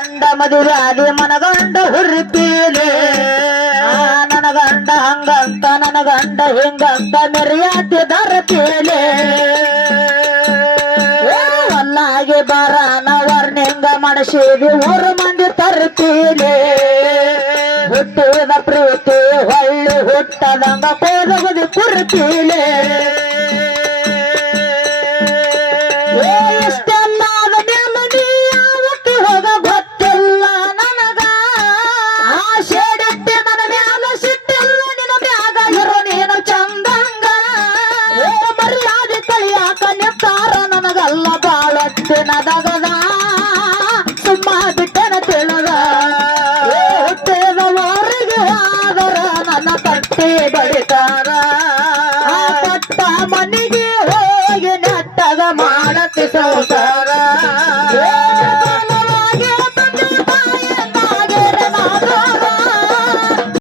ಗಂಡ ಮದುವೆ ಆಗಿ ಮನಗಂಡ ಹುರ್ತೀಲೆ ನನ್ನ ಗಂಡ ಹಂಗಂತ ನನ್ನ ಗಂಡ ಹಿಂಗಂತ ಮೆರಿಯಾತಿ ದರತೀಲೆ ಅಲ್ಲಾಗಿ ಬರಾನ ವರ್ಣಿಂಗ ಮನಸಿಗೆ ಊರು ಮಂದಿ ತರ್ತೀಲೆ ಹುಟ್ಟಿದ ಪ್ರೀತಿ ಹೊಳ್ಳಿ ಹುಟ್ಟದಂಗ ಕೋದಗುದಿ ಕುರ್ತೀಲೆ